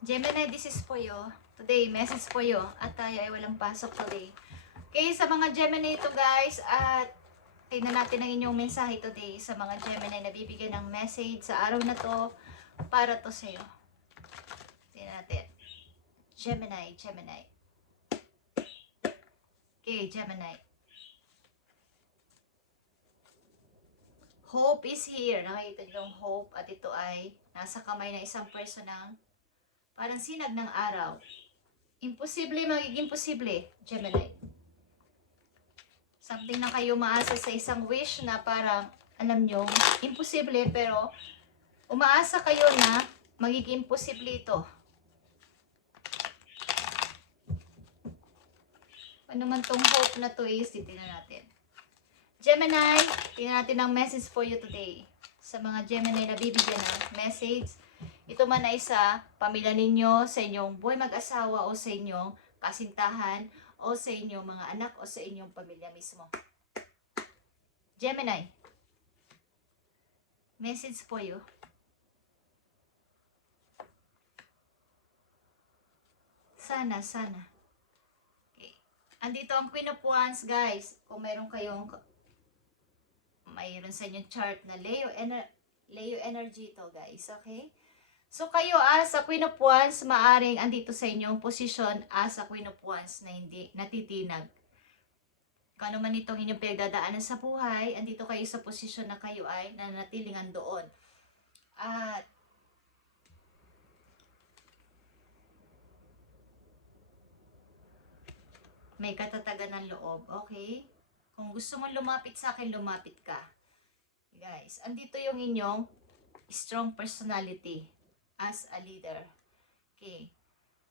Gemini, this is for you. Today, message for you. At tayo ay walang pasok today. Okay, sa mga Gemini ito guys, at tingnan natin ang inyong mensahe today sa mga Gemini na bibigyan ng message sa araw na to para to sa iyo. Tingnan natin. Gemini, Gemini. Okay, Gemini. Hope is here. Nakikita niyo yung hope at ito ay nasa kamay ng isang person ng parang sinag ng araw. Imposible, magiging posible, Gemini. Something na kayo maasa sa isang wish na parang, alam nyo, imposible pero umaasa kayo na magiging posible ito. Ano man tong hope na to is, titignan natin. Gemini, tingnan natin ang message for you today. Sa mga Gemini na bibigyan ng message, ito man ay sa pamilya ninyo, sa inyong buhay mag-asawa o sa inyong kasintahan o sa inyong mga anak o sa inyong pamilya mismo. Gemini, message for you. Sana. Okay. Andito ang Queen of Wands, guys. Kung mayroon sa inyong chart na Leo energy ito, guys. Okay? So, kayo as a Queen of Wands, maaring andito sa inyong posisyon as a Queen of Wands na hindi natitinag. Kung ano man itong inyong pinagdadaanan sa buhay, andito kayo sa posisyon na kayo ay nanatilingan doon. At may katatagan ng loob, okay? Kung gusto mong lumapit sa akin, lumapit ka. Guys, andito yung inyong strong personality as a leader. Okay.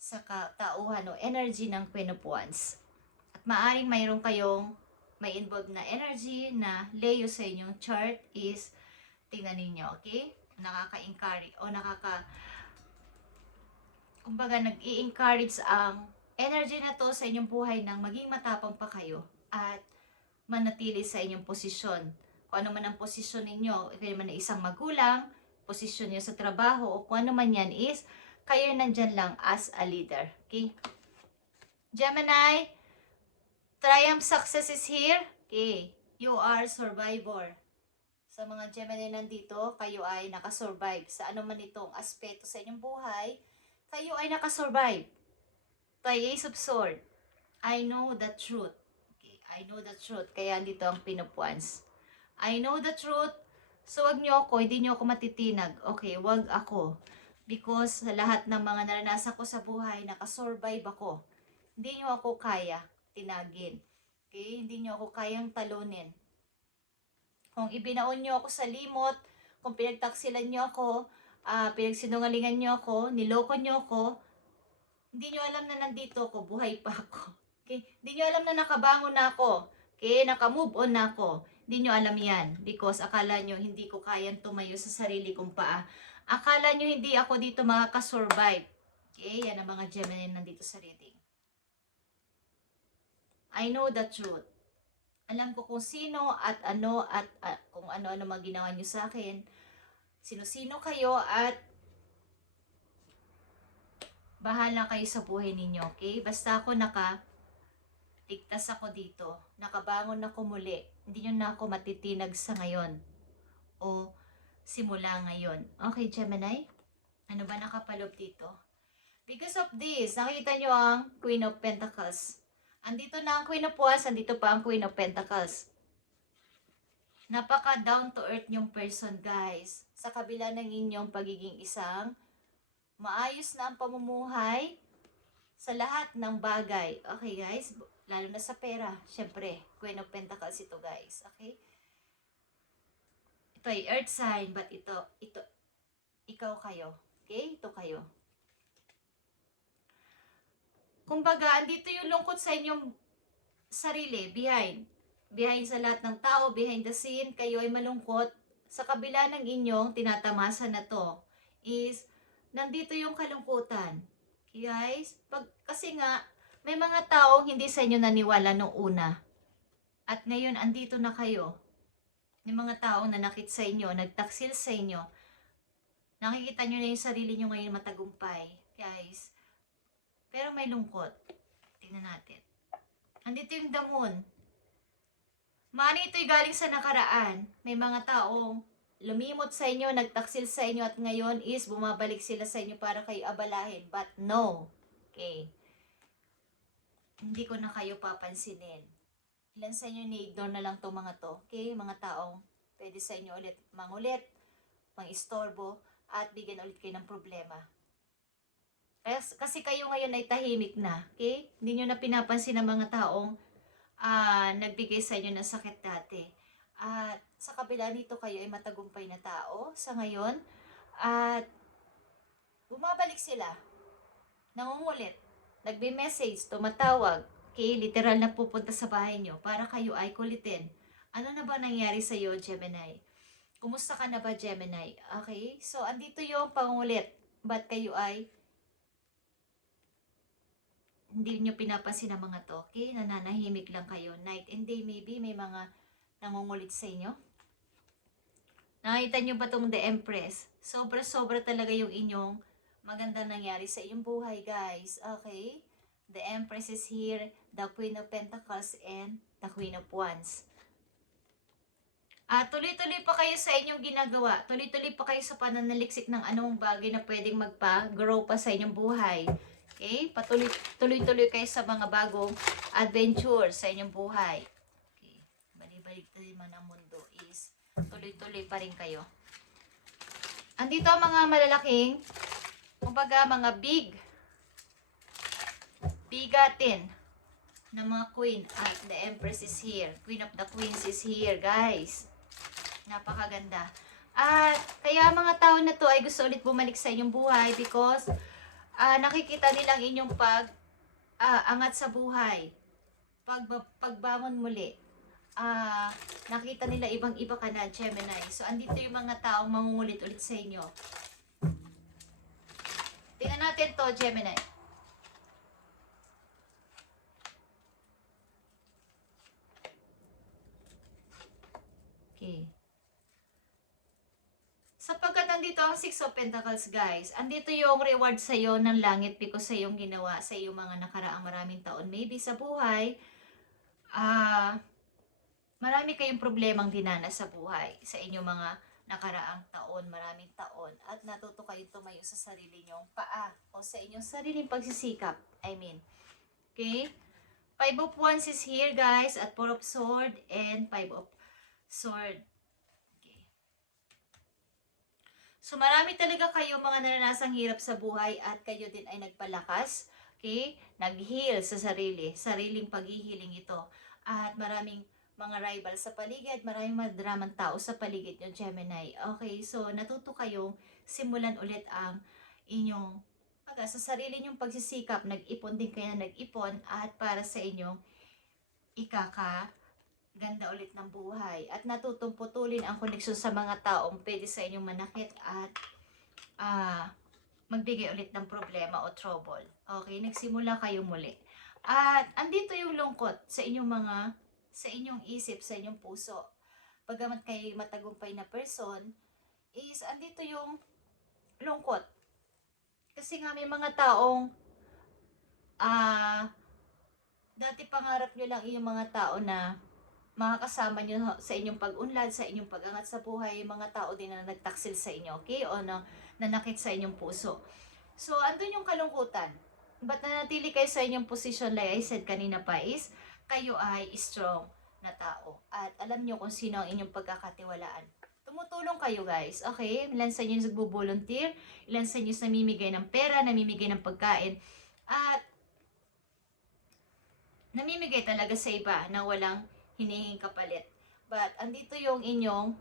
Sa katauhan o energy ng Queen of Wands. At maaring mayroon kayong may involved na energy na Leo sa inyong chart is tingnan ninyo, okay? Nakaka-encourage o kumbaga nag-i-encourage ang energy na to sa inyong buhay nang maging matapang pa kayo at manatili sa inyong posisyon. Kung ano man ang posisyon ninyo, kayo man na isang magulang, posisyon niyo sa trabaho, o kung ano man yan is, kayo nandyan lang as a leader. Okay? Gemini, triumph success is here. Okay. You are survivor. Sa mga Gemini nandito, kayo ay nakasurvive. Sa ano man itong aspeto sa inyong buhay, kayo ay nakasurvive. Ace of Swords. I know the truth. Okay, I know the truth. Kaya dito ang Queen of Wands. I know the truth. So, wag nyo ako, hindi nyo ako matitinag. Okay, wag ako. Because sa lahat ng mga naranasan ko sa buhay, nakasurvive ako. Hindi nyo ako kaya tinagin. Okay, hindi nyo ako kayang talunin. Kung ibinaon nyo ako sa limot, kung pinagtaksilan nyo ako, pinagsinungalingan nyo ako, niloko nyo ako, hindi nyo alam na nandito ako, buhay pa ako. Okay? Hindi nyo alam na nakabangon na ako. Okay? Naka-move on na ako. Hindi nyo alam yan. Because akala nyo hindi ko kayang tumayo sa sarili kong paa. Akala nyo hindi ako dito makakasurvive. Okay? Yan ang mga Gemini nandito sa reading. I know the truth. Alam ko kung sino at ano at kung ano-ano mga ginawa nyo sa akin. Sino-sino kayo at bahala kayo sa buhay ninyo, okay? Basta ako ligtas ako dito. Nakabangon ako muli. Hindi nyo na ako matitinag sa ngayon. O simula ngayon. Okay, Gemini? Ano ba nakapalob dito? Because of this, nakita nyo ang Queen of Pentacles. Andito na ang Queen of Wands, andito pa ang Queen of Pentacles. Napaka down to earth yung person, guys. Sa kabila ng inyong pagiging isang maayos na ang pamumuhay sa lahat ng bagay. Okay, guys? Lalo na sa pera. Siyempre, Queen of Pentacles ito, guys. Okay? Ito ay earth sign, but ikaw kayo. Okay? Ito kayo. Kumbaga, andito yung lungkot sa inyong sarili, behind sa lahat ng tao, behind the scene, kayo ay malungkot. Sa kabila ng inyong tinatamasa na to, is, nandito yung kalungkutan. Okay, guys? Kasi nga, may mga taong hindi sa inyo naniwala nung una. At ngayon, andito na kayo. May mga taong nanakit sa inyo, nagtaksil sa inyo. Nakikita nyo na yung sarili nyo ngayon matagumpay. guys. Pero may lungkot. Tingnan natin. Andito yung the moon. Money ito'y galing sa nakaraan. May mga taong lumimot sa inyo, nagtaksil sa inyo, at ngayon is bumabalik sila sa inyo para kayo abalahin. But no. Okay. Hindi ko na kayo papansinin. Ilan sa inyo ni-ignore na lang to mga to. Okay? Mga taong pwede sa inyo ulit mangulit, mang-istorbo, at bigyan ulit kayo ng problema. Kasi kayo ngayon ay tahimik na. Okay? Hindi nyo na pinapansin ng mga taong nagbigay sa inyo ng sakit dati. At sa kabila nito kayo ay matagumpay na tao sa ngayon. At bumabalik sila. Nangungulit. Nagbe-message, tumatawag. Okay, literal na pupunta sa bahay nyo para kayo ay kulitin. Ano na ba nangyari sa iyo, Gemini? Kumusta ka na ba, Gemini? Okay, so andito yung pangulit. Ba't kayo ay hindi nyo pinapansin ang mga to? Okay, nananahimik lang kayo. Night and day maybe may mga nangungulit sa inyo. Nakita nyo ba itong The Empress? Sobra-sobra talaga yung inyong magandang nangyari sa iyong buhay, guys. Okay? The Empress is here, the Queen of Pentacles, and the Queen of Wands. Tuloy-tuloy pa kayo sa inyong ginagawa. Tuloy-tuloy pa kayo sa pananaliksik ng anong bagay na pwedeng magpa-grow pa sa inyong buhay. Okay? Tuloy-tuloy kayo sa mga bagong adventure sa inyong buhay. Okay. Balik-balik naman ang mundo is tuloy-tuloy pa rin kayo. Andito ang mga malalaking, kumbaga mga bigatin na mga queen, at the Empress is here. Queen of the Queens is here, guys. Napakaganda. At kaya mga tao na to ay gusto ulit bumalik sa inyong buhay because nakikita nilang inyong angat sa buhay. Pagbangon muli. Nakita nila ibang-iba ka na, Gemini. So, andito yung mga taong mangungulit ulit sa inyo. Tingnan natin to, Gemini. Okay. Sapagkat nandito ang Six of Pentacles, guys, andito yung reward sa'yo ng langit because sa iyong ginawa, sa iyong mga nakaraang maraming taon. Maybe sa buhay, marami kayong problemang dinanas sa buhay, sa inyong mga nakaraang taon, maraming taon, at natuto kayong tumayo sa sarili nyong paa o sa inyong sariling pagsisikap. Okay? Five of Wands is here, guys, at Four of Swords and Five of Swords. Okay. So, marami talaga kayo mga naranasang hirap sa buhay at kayo din ay nagpalakas. Okay? Nag-heal sa sariling paghihiling ito. At maraming mga rival sa paligid, maraming madramang tao sa paligid yung Gemini. Okay, so natuto kayong simulan ulit ang inyong sa sarili nyong pagsisikap. Nag-ipon din kayo, nag-ipon, at para sa inyong ikakaganda ulit ng buhay. At natutong putulin ang koneksyon sa mga taong pwede sa inyong manakit at magbigay ulit ng problema o trouble. Okay, nagsimula kayo muli. At andito yung lungkot sa inyong isip, sa inyong puso. Pagamat kayo matagumpay na person, is andito yung lungkot. Kasi nga may mga taong dati pangarap nyo lang yung mga tao na makakasama nyo sa inyong pag-unlad, sa inyong pag-angat sa buhay, yung mga tao din na nagtaksil sa inyo, okay? O nanakit sa inyong puso. So, andun yung kalungkutan. Ba't nanatili kayo sa inyong posisyon, like I said kanina pa, is kayo ay strong na tao. At alam nyo kung sino ang inyong pagkakatiwalaan. Tumutulong kayo, guys. Okay? Ilan sa inyo nagbo-volunteer, ilan sa inyo namimigay ng pera, namimigay ng pagkain, at namimigay talaga sa iba na walang hinihing kapalit. But andito yung inyong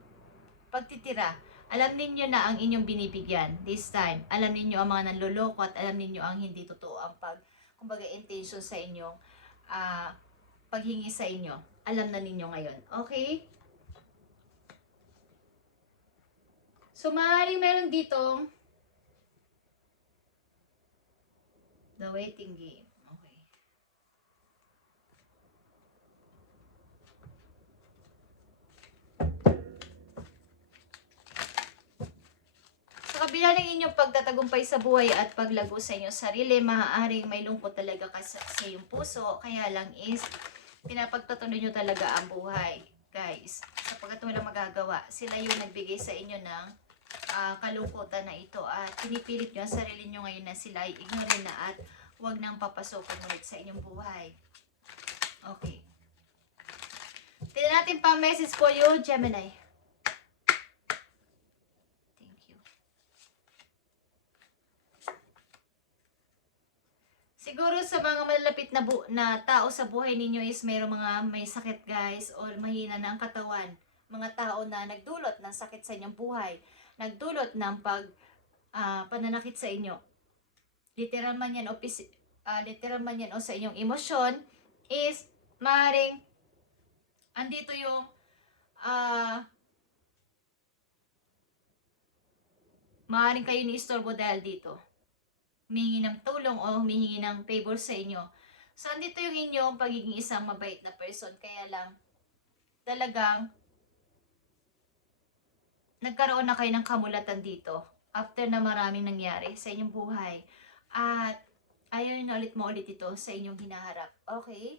pagtitira. Alam ninyo na ang inyong binibigyan this time. Alam ninyo ang mga nanloloko at alam ninyo ang hindi totoo ang kumbaga intention sa inyong paghingi sa inyo. Alam na ninyo ngayon. Okay? So, maaaring meron ditong the waiting game. Okay. Sa kabila ng inyong pagtatagumpay sa buhay at paglago sa inyong sarili, maaaring may lungkot talaga sa iyong puso. Kaya lang is, pinapagtatuloy nyo talaga ang buhay, guys. Sapagkat walang magagawa. Sila yung nagbigay sa inyo ng kalungkutan na ito. At pinipilit nyo ang sarili nyo ngayon na sila ay ignorin na at huwag nang papasokan ulit sa inyong buhay. Okay. Tignan natin pa message for you, Gemini. Siguro sa mga malapit na tao sa buhay ninyo is may sakit, guys, or mahina na ang katawan. Mga tao na nagdulot ng sakit sa inyong buhay, nagdulot ng pananakit sa inyo. Literal man yan o sa inyong emosyon is maaaring andito yung maaaring kayo ni-istorbo dahil dito. Humihingi ng tulong o humihingi ng favor sa inyo. So, andito yung inyong pagiging isang mabait na person. Kaya lang, talagang, nagkaroon na kayo ng kamulatan dito after na maraming nangyari sa inyong buhay. At, ayaw na ulit maulit ito sa inyong hinaharap. Okay?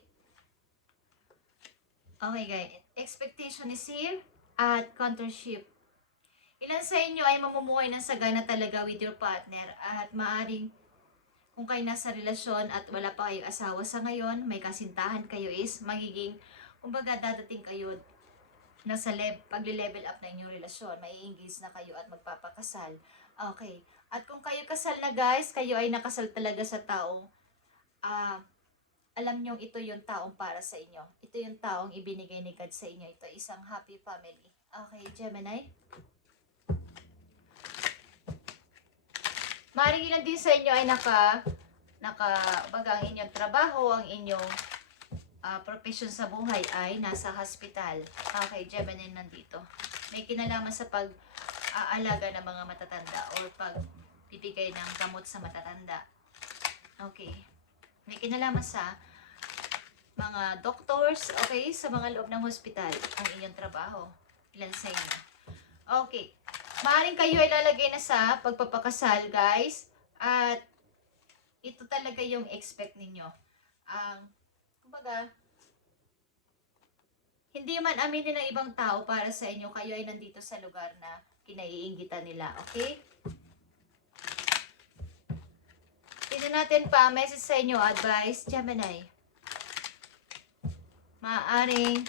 Okay, guys. Expectation is here at countership. Ilan sa inyo ay mamumuhay ng sagana talaga with your partner at maaring kung kayo nasa relasyon at wala pa kayong asawa sa ngayon, may kasintahan kayo is magiging, kumbaga dadating kayo pagle-level up na inyong relasyon, may engage na kayo at magpapakasal. Okay. At kung kayo kasal na, guys, kayo ay nakasal talaga sa taong alam nyo ito yung taong para sa inyo. Ito yung taong ibinigay ni God sa inyo. Ito isang happy family. Okay, Gemini? Maaaring ilan din sa inyo ay baga ang inyong trabaho, ang inyong profession sa buhay ay nasa hospital. Okay, Gemini nandito. May kinalaman sa pag-aalaga ng mga matatanda or pagbibigay ng gamot sa matatanda. Okay. May kinalaman sa mga doctors, okay, sa mga loob ng hospital, ang inyong trabaho. Ilan sa inyo. Okay. Maaaring kayo ay lalagay na sa pagpapakasal, guys. At ito talaga yung expect ninyo. Kumbaga, hindi man aminin ng ibang tao para sa inyo, kayo ay nandito sa lugar na kinaiinggitan nila. Okay? Tignan natin pa, message sa inyo, advice, Gemini. Maaaring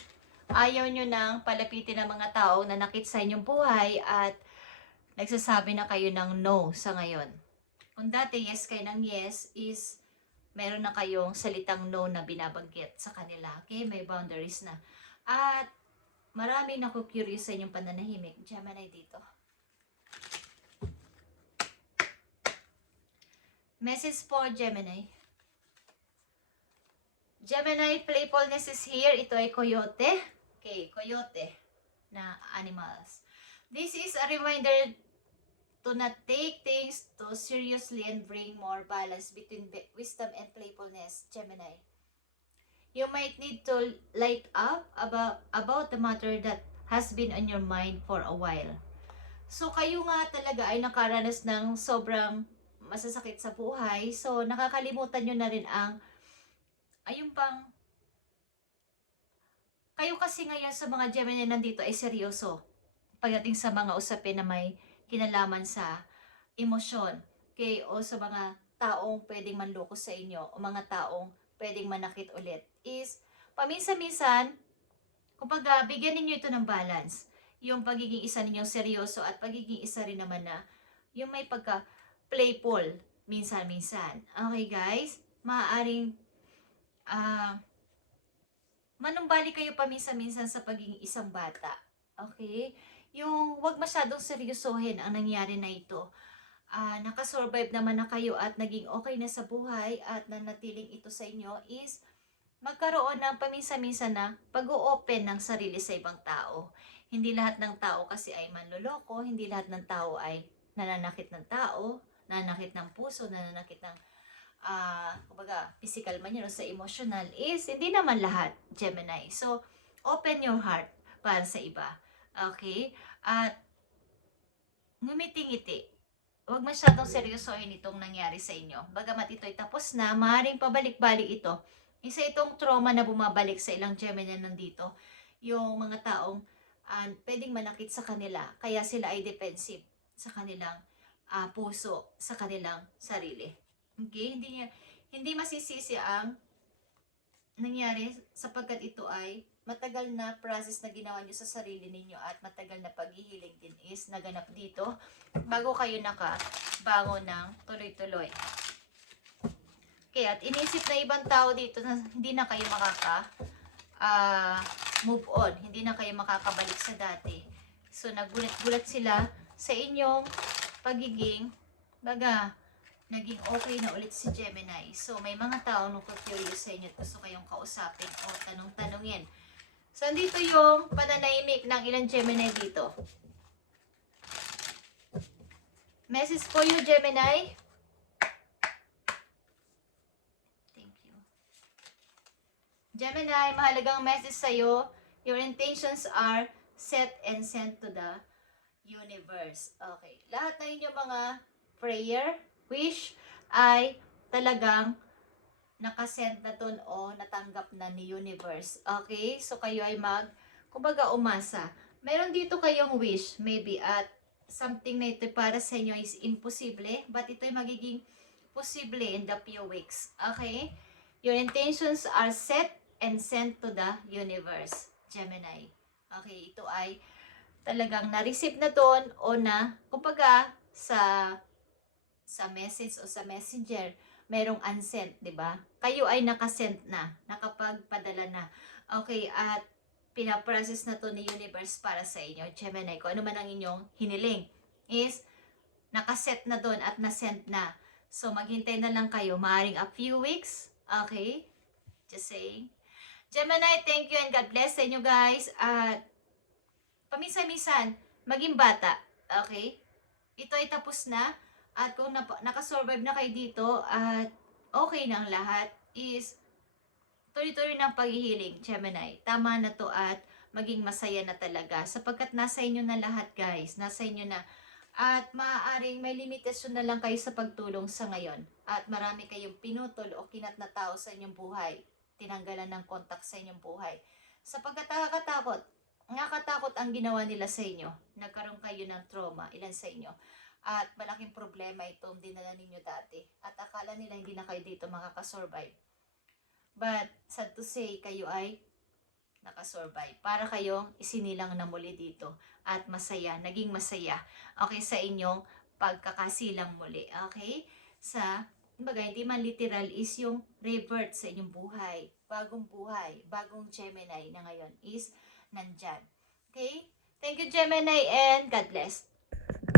ayaw nyo nang palapitin ng mga tao na nakit sa inyong buhay at nagsasabi na kayo ng no sa ngayon. Kung dati yes kayo ng yes, is meron na kayong salitang no na binabanggit sa kanila. Okay? May boundaries na. At marami naku-curious sa inyong pananahimik. Gemini dito. Message for Gemini. Gemini, playfulness is here. Ito ay coyote. Okay, coyote na animals. This is a reminder to not take things too seriously and bring more balance between wisdom and playfulness, Gemini. You might need to light up about the matter that has been on your mind for a while. So, kayo nga talaga ay nakaranas ng sobrang masasakit sa buhay. So, nakakalimutan nyo na rin kayo kasi ngayon sa mga Gemini nandito ay seryoso pagdating sa mga usapin na may kinalaman sa emosyon, okay, o sa mga taong pwedeng manloko sa inyo o mga taong pwedeng manakit ulit is paminsan-minsan, kumbaga bigyan ninyo ito ng balance, yung pagiging isa ninyong seryoso at pagiging isa rin naman na yung may pagka-playful minsan-minsan. Okay, guys? Maaaring manumbalik kayo paminsan-minsan sa pagiging isang bata. Okay? Yung wag masyadong seryosohin ang nangyari na ito. Nakasurvive naman na kayo at naging okay na sa buhay at nanatiling ito sa inyo is magkaroon ng paminsan-minsan na pag-o-open ng sarili sa ibang tao. Hindi lahat ng tao kasi ay manloloko, hindi lahat ng tao ay nananakit ng tao, nananakit ng puso, nananakit ng kumbaga physical man yun o sa emotional is hindi naman lahat, Gemini. So, open your heart para sa iba. Okay? At ngumiti-ngiti. huwag masyadong seryosohin itong nangyari sa inyo. Bagamat ito'y tapos na, maaaring pabalik-balik ito. Isa itong trauma na bumabalik sa ilang Gemini na nandito. Yung mga taong pwedeng manakit sa kanila, kaya sila ay defensive sa kanilang puso, sa kanilang sarili. Okay? Hindi masisisi ang nangyari sapagkat ito ay matagal na process na ginawa nyo sa sarili ninyo at matagal na paghihiling din is naganap dito bago kayo nakabangon ng tuloy-tuloy. Kaya at inisip na ibang tao dito na hindi na kayo move on, hindi na kayo makakabalik sa dati. So nagulat-gulat sila sa inyong pagiging naging okay na ulit si Gemini. So, may mga tao nung curious sa inyo at gusto kayong kausapin o tanong-tanungin. So, dito yung pananahimik ng ilang Gemini dito. Message for you, Gemini. Thank you. Gemini, mahalagang message sa'yo. Your intentions are set and sent to the universe. Okay. Lahat ng inyong mga prayer, wish ay talagang nakasend na dun o natanggap na ni universe. Okay? So, kayo ay kumbaga umasa. Meron dito kayong wish, maybe, at something na ito para sa inyo is imposible, but ito ay magiging posible in the few weeks. Okay? Your intentions are set and sent to the universe, Gemini. Okay? Ito ay talagang na-receive na doon o na, kumbaga, sa message o sa messenger, merong unsent, di ba? Kayo ay nakasent na, nakapagpadala na. Okay, at pinaprocess na to ni universe para sa inyo, Gemini. Kung ano man ang inyong hiniling is nakaset na doon at nasent na. So, maghintay na lang kayo. Maaring a few weeks. Okay? Just saying. Gemini, thank you and God bless sa inyo guys. At paminsan-minsan, maging bata. Okay? Ito ay tapos na. At kung nakasurvive na kayo dito at okay na ang lahat, is tuloy-tuloy ng paghihiling, Gemini. Tama na to at maging masaya na talaga. Sapagkat nasa inyo na lahat guys. Nasa inyo na. At maaaring may limitasyon na lang kayo sa pagtulong sa ngayon. At marami kayong pinutol o kinat na tao sa inyong buhay. Tinanggalan ng kontak sa inyong buhay. Sapagkat nakakatakot ang ginawa nila sa inyo. Nagkaroon kayo ng trauma, ilan sa inyo. At malaking problema itong dinala ninyo dati. At akala nila hindi na kayo dito makakasurvive. But, sad to say, kayo ay nakasurvive. Para kayong isinilang na muli dito. At masaya, naging masaya. Okay, sa inyong pagkakasilang muli. Okay? Kumbaga, hindi man literal is yung revert sa inyong buhay. Bagong Gemini na ngayon is nandyan. Okay? Thank you, Gemini, and God bless.